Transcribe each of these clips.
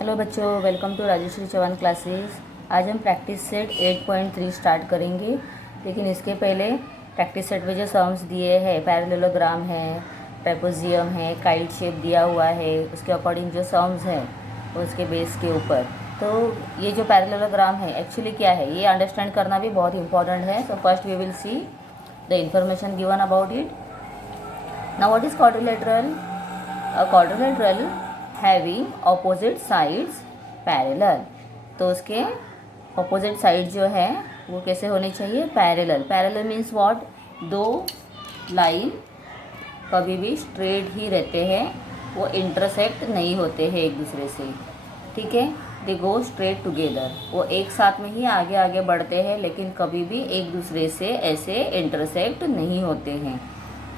Hello बच्चों, welcome to Rajshree Chauhan classes. आज हम प्रैक्टिस सेट 8.3 स्टार्ट करेंगे, लेकिन इसके पहले प्रैक्टिस सेट में जो सम्स दिए हैं, पैरेललोग्राम है, ट्रेपेजियम है, काइट शेप दिया हुआ है, उसके अकॉर्डिंग जो सम्स हैं उसके बेस के ऊपर। तो ये जो पैरेललोग्राम है एक्चुअली क्या है, ये अंडरस्टैंड करना भी बहुत इंपॉर्टेंट है। So first we will see the information given about it. Now what is quadrilateral? A quadrilateral having opposite sides parallel. तो उसके ऑपोजिट साइड जो है वो कैसे होने चाहिए? पैरेलल। Parallel means what? दो लाइन कभी भी स्ट्रेट ही रहते हैं, वो इंटरसेक्ट नहीं होते हैं एक दूसरे से, ठीक है। दे गो स्ट्रेट टुगेदर, वो एक साथ में ही आगे आगे बढ़ते हैं, लेकिन कभी भी एक दूसरे से ऐसे इंटरसेक्ट नहीं होते हैं,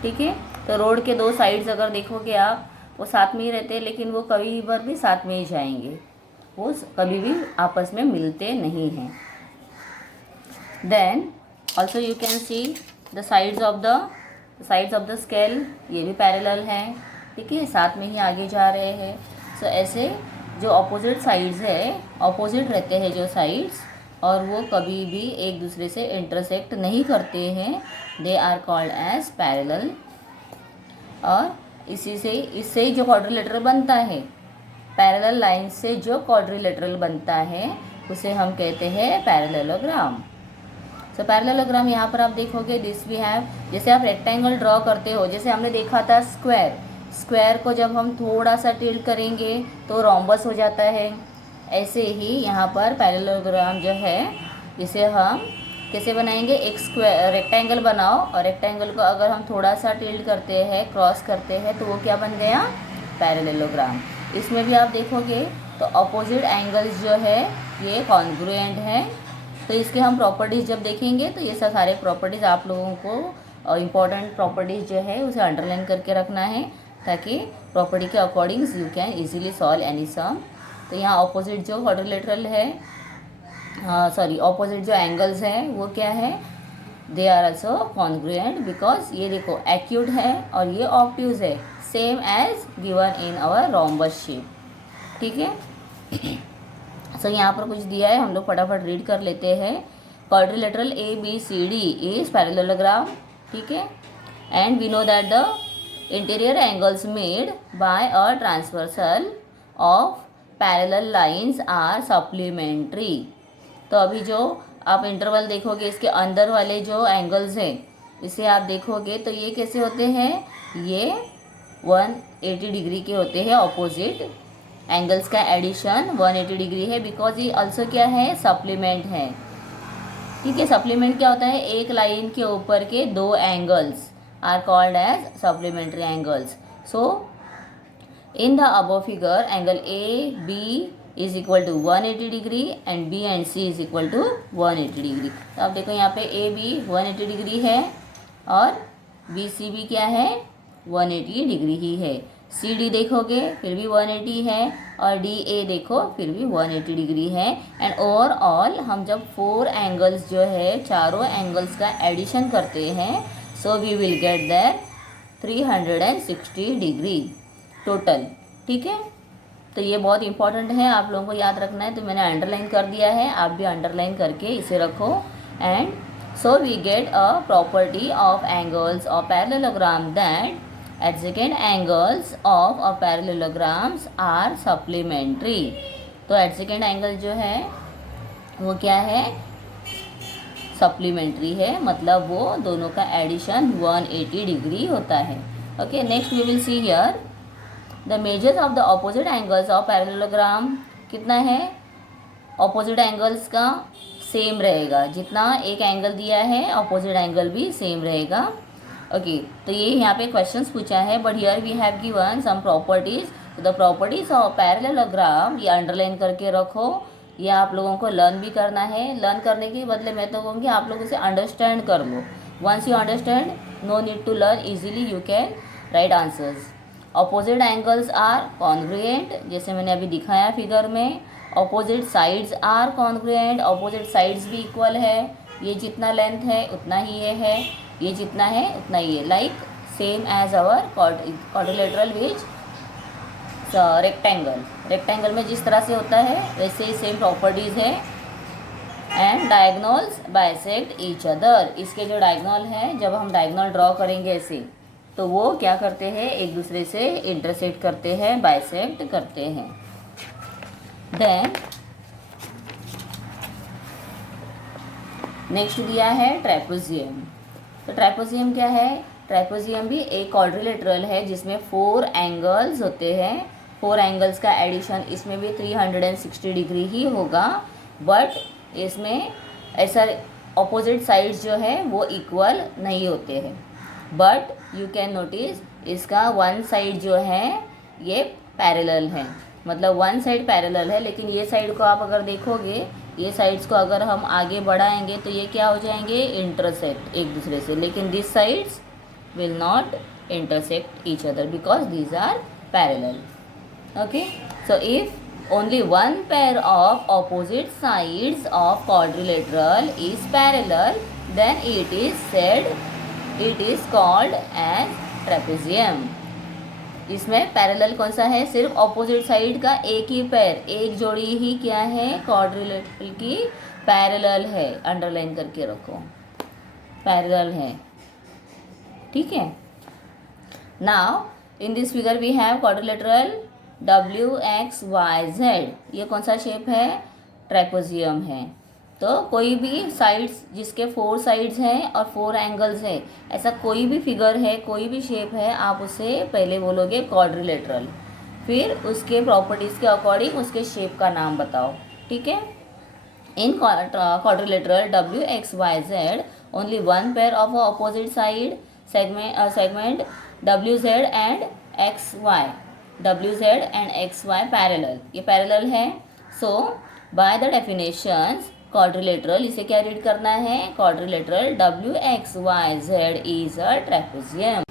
ठीक है। तो रोड के दो साइड्स अगर देखोगे आप, वो साथ में ही रहते हैं, लेकिन वो कभी बार भी साथ में ही जाएंगे, वो कभी भी आपस में मिलते नहीं हैं। Then also you can see the sides of the scale, ये भी पैरेलल हैं, ठीक है, साथ में ही आगे जा रहे हैं। सो ऐसे जो ऑपोजिट साइड्स है, ऑपोजिट रहते हैं जो साइड्स, और वो कभी भी एक दूसरे से इंटरसेक्ट नहीं करते हैं, they are called as parallel. और इससे जो क्वाड्रिलेटरल बनता है, पैरेलल लाइन से जो क्वाड्रिलेटरल बनता है उसे हम कहते हैं पैरेललोग्राम। सो पैरेललोग्राम यहाँ पर आप देखोगे, दिस वी हैव, जैसे आप रेक्टेंगल ड्रॉ करते हो, जैसे हमने देखा था स्क्वायर को जब हम थोड़ा सा टिल्ट करेंगे तो रोम्बस हो जाता है, ऐसे ही यहाँ पर पैरेललोग्राम जो है इसे हम कैसे बनाएंगे? एक स्क्वायर रेक्टेंगल बनाओ, और रेक्टेंगल को अगर हम थोड़ा सा टिल्ट करते हैं, क्रॉस करते हैं, तो वो क्या बन गया? पैरेललोग्राम। इसमें भी आप देखोगे तो अपोजिट एंगल्स जो है ये कॉन्ग्रुएंट है। तो इसके हम प्रॉपर्टीज़ जब देखेंगे तो ये सब सारे प्रॉपर्टीज़ आप लोगों को इम्पॉर्टेंट प्रॉपर्टीज़ जो है उसे अंडरलाइन करके रखना है, ताकि प्रॉपर्टी के according you can easily solve any sum. तो यहाँ ऑपोजिट जो क्वाड्रिलेटरल है, ऑपोजिट जो एंगल्स हैं वो क्या है? They are also congruent, because ये देखो एक्यूट है और ये ऑब्ट्यूज है, same as given in our rhombus shape, ठीक है। सो यहाँ पर कुछ दिया है, हम लोग फटाफट रीड कर लेते हैं। क्वाड्रिलेटरल ABCD इज पैरेललोग्राम, ठीक है, and we know that the interior angles made by a transversal of parallel lines are supplementary. तो अभी जो आप इंटरवल देखोगे, इसके अंदर वाले जो एंगल्स हैं इसे आप देखोगे तो ये कैसे होते हैं? ये 180 डिग्री के होते हैं। ऑपोजिट एंगल्स का एडिशन 180 डिग्री है, बिकॉज ये ऑल्सो क्या है? सप्लीमेंट है, ठीक है। सप्लीमेंट क्या होता है? एक लाइन के ऊपर के दो angles are called as supplementary angles. So in the above figure, angle AB is equal to 180 degree and B and C is equal to 180 degree. तो आप देखो यहाँ पे AB 180 डिग्री है और BC भी क्या है? 180 डिग्री ही है। CD देखोगे फिर भी 180 है, और DA देखो फिर भी 180 डिग्री है। एंड ओवरऑल हम जब 4 एंगल्स जो है, चारों एंगल्स का एडिशन करते हैं, so we will get that 360 degree total, ठीक है। तो ये बहुत इंपॉर्टेंट है, आप लोगों को याद रखना है, तो मैंने अंडरलाइन कर दिया है, आप भी अंडरलाइन करके इसे रखो। And so we get a property of angles of parallelogram that adjacent angles of a parallelograms are supplementary. तो एडजेसेंट एंगल जो है वो क्या है? सप्लीमेंट्री है, मतलब वो दोनों का एडिशन 180 डिग्री होता है। Okay, next we will see here the measures of the opposite angles of parallelogram. कितना है? ऑपोजिट एंगल्स का सेम रहेगा, जितना एक एंगल दिया है ऑपोजिट एंगल भी सेम रहेगा। ओके, तो ये यहाँ पे क्वेश्चंस पूछा है, but here we have given some properties. तो द प्रॉपर्टीज ऑफ पैरेललोग्राम ये अंडरलाइन करके रखो, ये आप लोगों को लर्न भी करना है। लर्न करने के बदले मैं तो कहूँगी आप लोग इसे अंडरस्टैंड कर लो। Once you understand, no need to learn, easily you can write answers. Opposite angles are congruent, जैसे मैंने अभी दिखाया फिगर में। Opposite sides are congruent, opposite sides भी इक्वल है, ये जितना लेंथ है उतना ही ये है, ये जितना है उतना ही है, like same as our quadrilateral which rectangle में जिस तरह से होता है वैसे ही सेम प्रॉपर्टीज़ है। And diagonals bisect each other, इसके जो डायगोनल हैं जब हम डायगोनल ड्रॉ करेंगे ऐसे तो वो क्या करते हैं, एक दूसरे से इंटरसेक्ट करते हैं, बाइसेक्ट करते हैं। देन नेक्स्ट दिया है ट्रेपेजियम। तो ट्रेपेजियम क्या है, ट्रेपेजियम भी एक क्वाड्रिलेटरल है जिसमें 4 एंगल्स होते हैं। 4 एंगल्स का एडिशन इसमें भी 360 डिग्री ही होगा, बट इसमें ऐसा ऑपोजिट साइड्स जो है वो इक्वल नहीं होते हैं। बट यू कैन नोटिस इसका वन साइड जो है ये पैरेलल है, मतलब वन साइड पैरेलल है, लेकिन ये साइड को आप अगर देखोगे, ये साइड्स को अगर हम आगे बढ़ाएंगे तो ये क्या हो जाएंगे, इंटरसेक्ट एक दूसरे से, लेकिन this sides will not intersect each other because these are parallel. Okay, so if only one pair of opposite sides of quadrilateral is parallel, then it is called as trapezium. इसमें parallel कौन सा है, सिर्फ opposite side का एक ही पैर, एक जोड़ी ही क्या है, क्वाड्रिलेटरल की पैरेलल है। अंडरलाइन करके रखो, पैरेलल है, ठीक है। Now in this figure we have quadrilateral WXYZ, ये कौन सा शेप है, ट्रेपेजियम है। तो कोई भी साइड्स जिसके 4 साइड्स हैं और 4 एंगल्स है, ऐसा कोई भी फिगर है, कोई भी शेप है, आप उसे पहले बोलोगे क्वाड्रिलेटरल, फिर उसके प्रॉपर्टीज़ के अकॉर्डिंग उसके शेप का नाम बताओ, ठीक है। इन quadrilateral WXYZ only one pair of opposite side segment WZ and XY, WZ and XY parallel, ये पैरेलल है। सो बाय द डेफिनेशंस क्वाड्रिलेटरल, इसे क्या रीड करना है, quadrilateral WXYZ is a trapezium.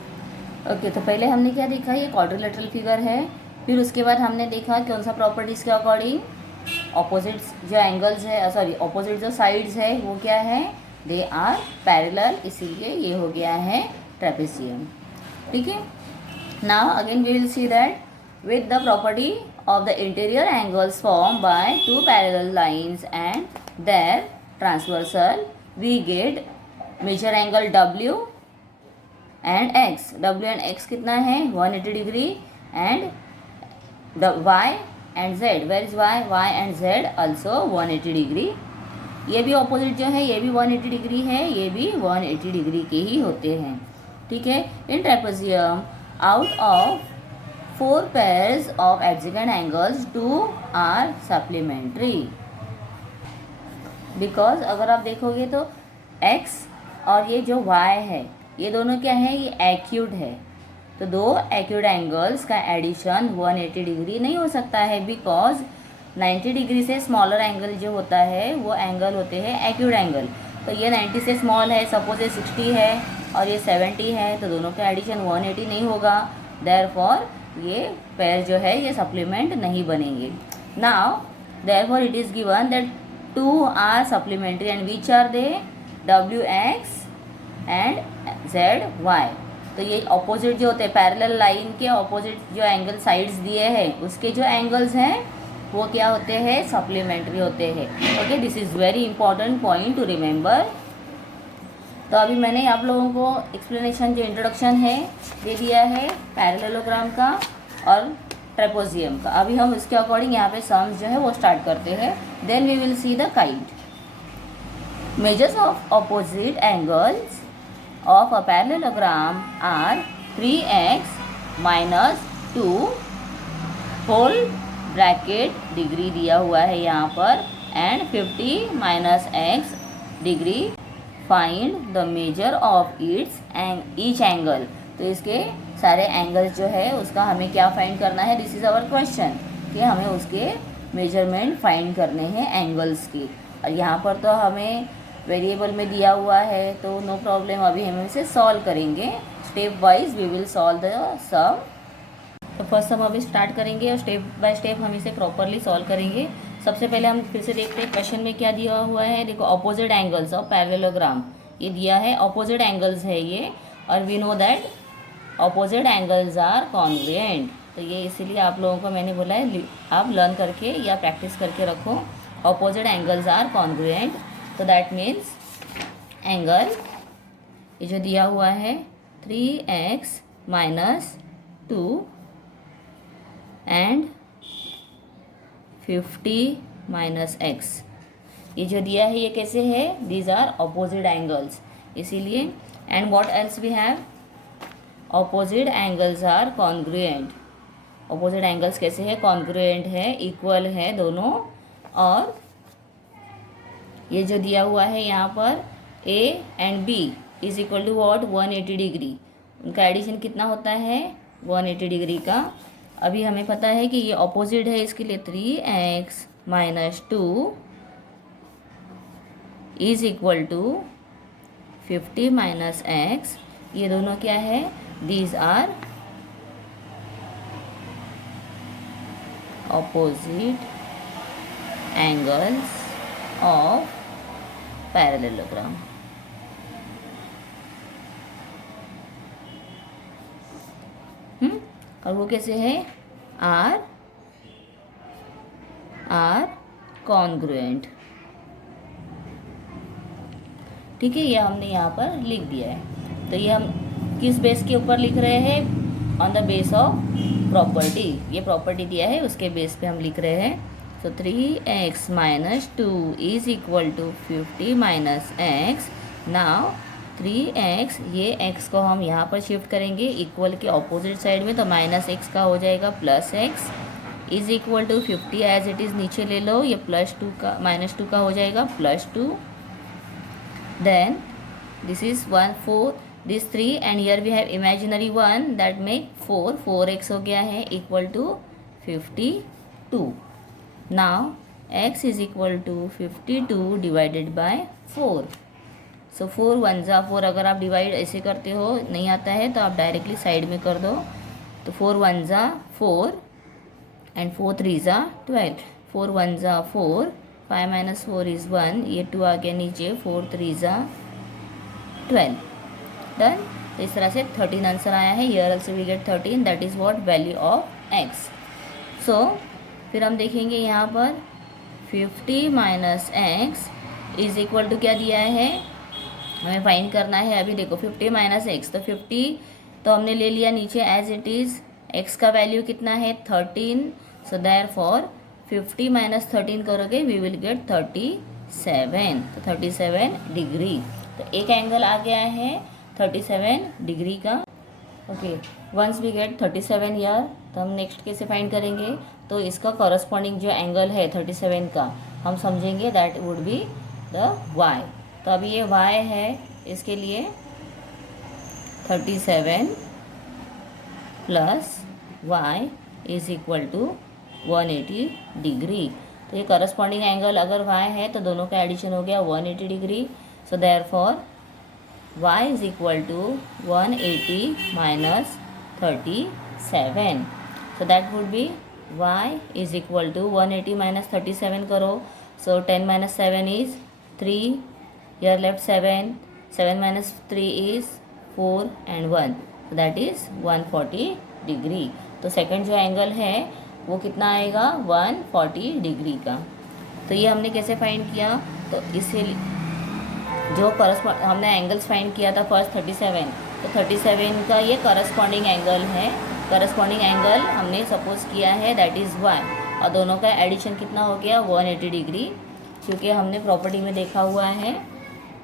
Okay, तो पहले हमने क्या देखा, ये क्वाड्रिलेटरल फिगर है, फिर उसके बाद हमने देखा कौन सा प्रॉपर्टीज़ के अकॉर्डिंग ऑपोजिट्स जो एंगल्स है, ऑपोजिट जो साइड्स है वो क्या है, दे आर पैरेलल, इसीलिए ये हो गया है ट्रेपेजियम, ठीक है। Now again we will see that with the property of the interior angles formed by 2 parallel lines and their transversal, we get measure angle W and X. W and X कितना है, 180 degree, and the Y and Z, where is Y, Y and Z also 180 degree. ये भी opposite जो है, ये भी 180 degree है, ये भी 180 डिग्री के ही होते हैं, ठीक है। In trapezium out of 4 pairs of adjacent angles 2 are supplementary, because अगर आप देखोगे तो x और ये जो y है ये दोनों क्या है, ये एक्यूट है, तो 2 एक्यूट एंगल्स का एडिशन 180 डिग्री नहीं हो सकता है, बिकॉज 90 डिग्री से स्मॉलर एंगल जो होता है वो एंगल होते हैं एक्यूट एंगल। तो ये 90 से स्मॉल है, सपोज ये 60 है और ये 70 है, तो दोनों का एडिशन 180 नहीं होगा, देयरफॉर ये पेयर जो है ये सप्लीमेंट नहीं बनेंगे। Now therefore it is given that 2 are supplementary and which are they, WX and ZY। तो ये ऑपोजिट जो होते हैं, पैरेलल लाइन के ऑपोजिट जो एंगल साइड्स दिए हैं उसके जो एंगल्स हैं वो क्या होते हैं, सप्लीमेंट्री होते हैं। Okay, this is very important point two remember. तो अभी मैंने आप लोगों को एक्सप्लेनेशन जो इंट्रोडक्शन है दे दिया है पैरेललोग्राम का और ट्रेपेजियम का। अभी हम इसके अकॉर्डिंग यहाँ पे सम्स जो है वो स्टार्ट करते हैं, then we will see the kite. Measures of opposite angles of a parallelogram are 3x - 2 whole bracket degree दिया हुआ है यहाँ पर, and 50 - x degree, find the measure of each angle. तो इसके सारे एंगल्स जो है उसका हमें क्या फाइंड करना है, दिस इज़ आवर क्वेश्चन, कि हमें उसके मेजरमेंट फाइंड करने हैं एंगल्स की। और यहाँ पर तो हमें वेरिएबल में दिया हुआ है तो नो प्रॉब्लम, अभी हम इसे सॉल्व करेंगे step wise, we will solve the sum. तो फर्स्ट हम अभी स्टार्ट करेंगे और स्टेप बाय स्टेप हम इसे प्रॉपरली सॉल्व करेंगे। सबसे पहले हम फिर से देखते हैं क्वेश्चन में क्या दिया हुआ है। देखो, ऑपोजिट एंगल्स ऑफ पैरेललोग्राम ये दिया है, ऑपोजिट एंगल्स है ये, और we know that opposite angles are congruent. तो ये इसीलिए आप लोगों को मैंने बोला है आप लर्न करके या प्रैक्टिस करके रखो। ऑपोजिट एंगल्स आर कॉन्ग्रुएंट, तो दैट मीन्स एंगल ये जो दिया हुआ है 3x minus 2 and 50 minus x, ये जो दिया है ये कैसे है, दीज आर ऑपोजिट एंगल्स, इसीलिए। And what else we have, opposite angles are congruent. Opposite angles कैसे है, कॉन्ग्रुएंट है, इक्वल है दोनों। और ये जो दिया हुआ है यहाँ पर a and b is equal to what, 180 degree, उनका एडिशन कितना होता है 180 डिग्री का। अभी हमें पता है कि ये ऑपोजिट है, इसके लिए 3x minus 2 is equal to 50 minus x, ये दोनों क्या है, these are opposite angles of parallelogram. और वो कैसे है, आर कॉन्ग्रुएंट। ठीक है, ये हमने यहाँ पर लिख दिया है। तो ये हम किस बेस के ऊपर लिख रहे हैं, on the base of property, ये प्रॉपर्टी दिया है उसके बेस पे हम लिख रहे हैं। तो 3x minus 2 is equal to 50 minus x. Now 3x, ये x को हम यहाँ पर शिफ्ट करेंगे इक्वल के ऑपोजिट साइड में, तो माइनस एक्स का हो जाएगा plus x is equal to 50 as it is नीचे ले लो, ये +2 का -2 का हो जाएगा +2। Then this is 1 4 this 3 and here we have imaginary 1 that make 4x हो गया है equal to 52। Now x is equal to 52 divided by 4। So 4 1 जा 4, अगर आप डिवाइड ऐसे करते हो नहीं आता है तो आप डायरेक्टली साइड में कर दो। तो 4 1 जा 4 एंड 4 3 जा 12, 4 1 जा 4, 5 माइनस 4 इज़ 1, ये 2 आ गया नीचे, 4 3 जा 12। डन। तो इस तरह से 13 आंसर आया है। Here also we get 13, that is what, value of x। So फिर हम देखेंगे यहाँ पर 50 minus x is equal to क्या दिया है, हमें फाइंड करना है। अभी देखो 50 माइनस एक्स, तो 50 तो हमने ले लिया नीचे एज इट इज़, x का वैल्यू कितना है 13, सो देयरफॉर 50 माइनस 13 करोगे वी विल गेट 37, तो 37 डिग्री। तो एक एंगल आ गया है 37 डिग्री का। Okay, once we get 37 here, तो हम नेक्स्ट कैसे फाइंड करेंगे, तो इसका कॉरस्पॉन्डिंग जो एंगल है 37 का हम समझेंगे, that would be the y। तो अभी ये y है, इसके लिए 37 plus y is equal to 180 degree. तो ये करस्पॉन्डिंग एंगल अगर y है तो दोनों का एडिशन हो गया 180 degree. So therefore y is equal to 180 minus 37, so that would be y is equal to 180 minus 37 करो, so 10 minus 7 is 3, here left 7, 7 minus 3 is 4 and 1, so that is 140 degree. तो second जो angle है वो कितना आएगा 140 degree का। तो ये हमने कैसे फाइंड किया, तो इसे जो हमने एंगल्स फाइंड किया था फर्स्ट 37, तो 37 का ये करस्पॉन्डिंग एंगल है। करस्पॉन्डिंग एंगल हमने सपोज किया है दैट इज़ y, और दोनों का एडिशन कितना हो गया 180 डिग्री, क्योंकि हमने प्रॉपर्टी में देखा हुआ है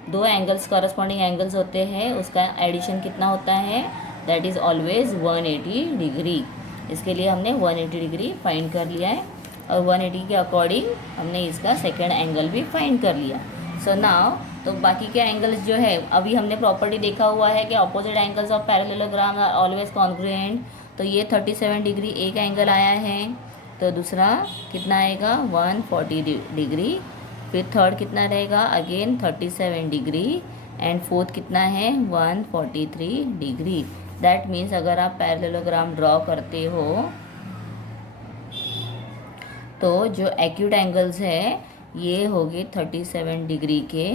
दो एंगल्स करस्पॉन्डिंग एंगल्स होते हैं, उसका एडिशन कितना होता है, दैट इज़ ऑलवेज 180 डिग्री। इसके लिए हमने 180 डिग्री फाइंड कर लिया है, और 180 के अकॉर्डिंग हमने इसका सेकेंड एंगल भी फाइंड कर लिया। सो नाउ तो बाकी के एंगल्स जो है, अभी हमने प्रॉपर्टी देखा हुआ है कि opposite angles of parallelogram are always congruent. तो ये 37 डिग्री एक एंगल आया है, तो दूसरा कितना आएगा 140 डिग्री, फिर थर्ड कितना रहेगा अगेन 37 डिग्री, एंड फोर्थ कितना है 143 डिग्री। दैट मीन्स अगर आप पैरेललोग्राम ड्रॉ करते हो तो जो एक्यूट एंगल्स है ये होंगे 37 डिग्री के,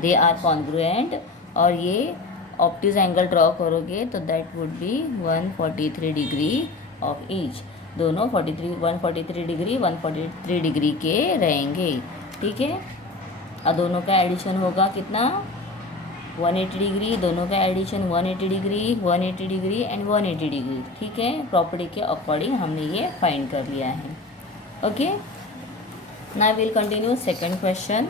दे आर कॉन्ग्रुएंट, और ये ऑब्ट्यूज एंगल ड्रॉ करोगे तो that would B 143 degree of each. दोनों 143 डिग्री 143 डिग्री के रहेंगे, ठीक है। और दोनों का एडिशन होगा कितना, 180 डिग्री, दोनों का addition 180 degree 180 degree and 180 degree, ठीक है। प्रॉपर्टी के अकॉर्डिंग हमने ये फाइंड कर लिया है। Okay, now will continue second question.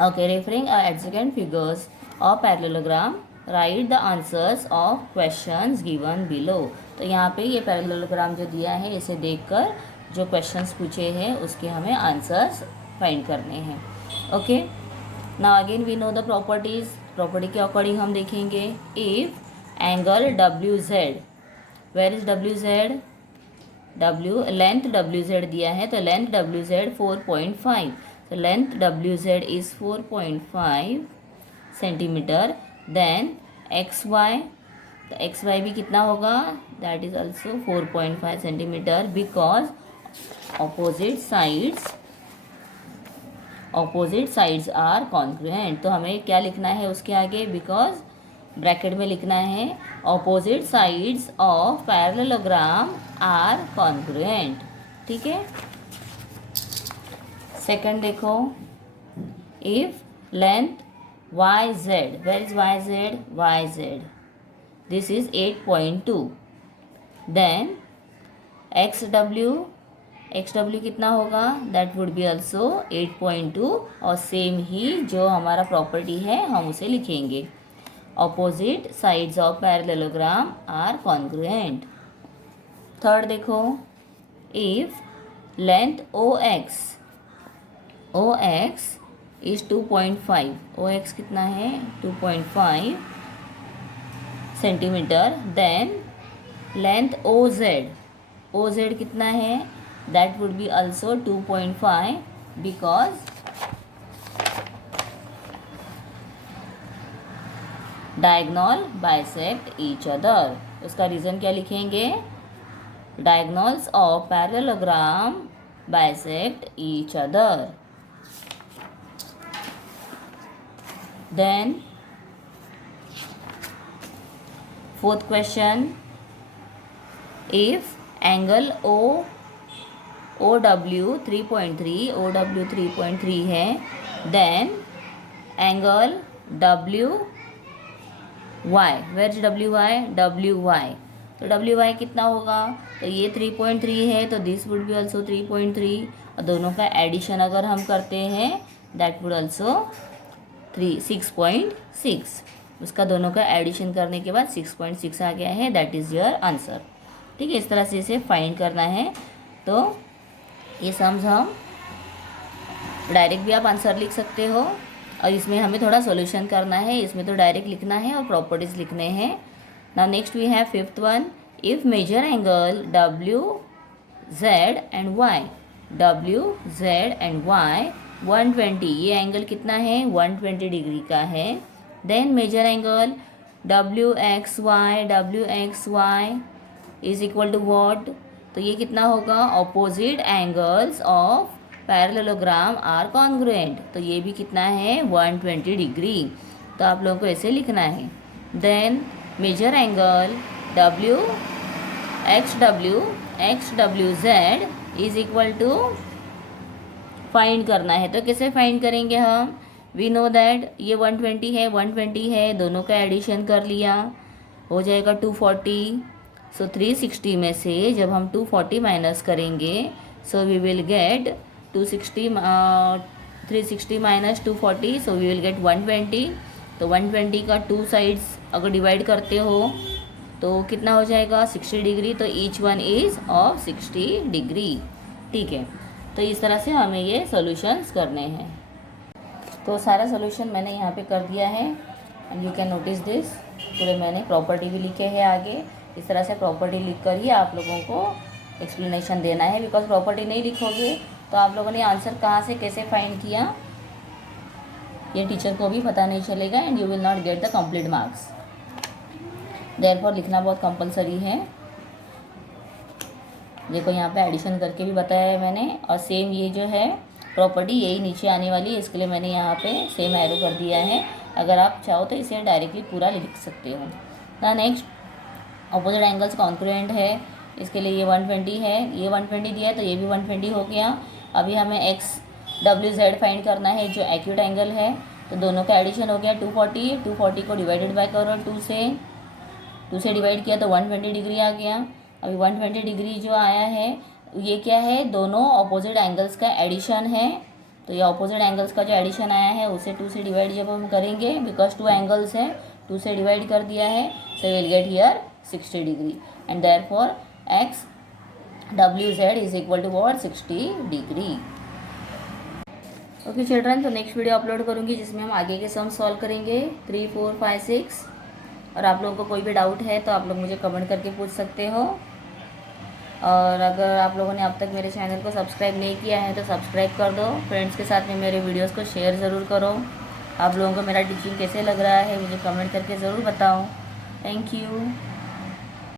Okay, referring adjacent figures of parallelogram, write the answers of questions given below। तो यहाँ पे ये पैरेललोग्राम जो दिया है इसे देखकर जो क्वेश्चंस पूछे हैं उसके हमें आंसर्स फाइंड करने हैं। Okay, now again we know the properties. Property के अकॉर्डिंग हम देखेंगे, if angle W Z, where is W Z, W length W Z दिया है तो length W Z 4.5, so length WZ is 4.5 centimetre. Then XY, तो XY भी कितना होगा, that is also 4.5 centimetre because opposite sides are congruent. तो हमें क्या लिखना है उसके आगे, बिकॉज ब्रैकेट में लिखना है opposite sides of parallelogram are congruent, ठीक है। सेकंड देखो, if length Y Z, where is Y Z, Y Z this is 8.2, then X W कितना होगा, दैट वुड बी ऑल्सो 8.2 और सेम ही जो हमारा प्रॉपर्टी है हम उसे लिखेंगे, opposite sides of parallelogram are congruent. Third देखो, if length O X is 2.5, O X कितना है 2.5 centimetre, then length O Z कितना है, that would be also 2.5 because diagonal bisect each other. उसका रीज़न क्या लिखेंगे, diagonals of parallelogram bisect each other. Then fourth question, if angle OW 3.3 है, then angle WY, where is WY, तो WY कितना होगा, तो ये 3.3 है तो दिस वुड बी ऑल्सो 3.3 और दोनों का एडिशन अगर हम करते हैं दैट वुड ऑल्सो 6.6, उसका दोनों का एडिशन करने के बाद 6.6 आ गया है, दैट इज़ योर आंसर, ठीक है। इस तरह से इसे फाइंड करना है। तो ये सम्स हम डायरेक्ट भी आप आंसर लिख सकते हो और इसमें हमें थोड़ा सॉल्यूशन करना है, इसमें तो डायरेक्ट लिखना है और प्रॉपर्टीज लिखने हैं। Now next we have fifth one, if measure angle W Z and Y 120, ये एंगल कितना है 120 डिग्री का है, then measure angle W X Y is equal to what, तो ये कितना होगा, opposite angles of parallelogram are congruent, तो ये भी कितना है 120 डिग्री, तो आप लोगों को ऐसे लिखना है। Then measure angle X W Z is equal to, find करना है तो कैसे फाइंड करेंगे हम, वी नो दैट ये 120 है दोनों का एडिशन कर लिया, हो जाएगा 240, सो 360 में से जब हम 240 माइनस करेंगे so we will get 360 minus 240, so we will get 120, तो 120 का 2 साइड्स अगर डिवाइड करते हो तो कितना हो जाएगा 60 डिग्री, तो each one is of 60 degree, ठीक है। तो इस तरह से हमें ये सॉल्यूशंस करने हैं। तो सारा सॉल्यूशन मैंने यहाँ पे कर दिया है and you can notice this, पूरे मैंने प्रॉपर्टी भी लिखे हैं आगे। इस तरह से प्रॉपर्टी लिख कर ही आप लोगों को एक्सप्लेनेशन देना है, बिकॉज प्रॉपर्टी नहीं लिखोगे तो आप लोगों ने आंसर कहाँ से कैसे फाइंड किया ये टीचर को भी पता नहीं चलेगा and you will not get the complete marks. Therefore लिखना बहुत कंपलसरी है। देखो यहाँ पे एडिशन करके भी बताया है मैंने, और सेम ये जो है प्रॉपर्टी यही नीचे आने वाली है, इसके लिए मैंने यहाँ पे सेम एरो कर दिया है। अगर आप चाहो तो इसे डायरेक्टली पूरा लिख सकते हो। The next opposite angles congruent है, इसके लिए ये 120 है, ये 120 दिया है तो ये भी 120 हो गया। अभी हमें एक्स डब्ल्यू जेड फाइंड करना है जो एक्यूट एंगल है, तो दोनों का एडिशन हो गया 240। 240 को डिवाइडेड बाय करो 2 से डिवाइड किया तो 120 डिग्री आ गया। अभी 120 डिग्री जो आया है ये क्या है, दोनों अपोजिट एंगल्स का एडिशन है। तो ये अपोजिट एंगल्स का जो एडिशन आया है उसे 2 से डिवाइड जब हम करेंगे, बिकॉज 2 एंगल्स है 2 से डिवाइड कर दिया है, so will get here 60 degree and therefore X W Z is equal to what 60 degree. Okay children, तो नेक्स्ट वीडियो अपलोड करूँगी जिसमें हम आगे के सम सॉल्व करेंगे 3, 4, 5, 6। और आप लोगों को कोई भी डाउट है तो आप लोग मुझे कमेंट करके पूछ सकते हो। और अगर आप लोगों ने अब तक मेरे चैनल को सब्सक्राइब नहीं किया है तो सब्सक्राइब कर दो, फ्रेंड्स के साथ में मेरे वीडियोस को शेयर ज़रूर करो। आप लोगों को मेरा टीचिंग कैसे लग रहा है मुझे कमेंट करके ज़रूर बताओ। Thank you.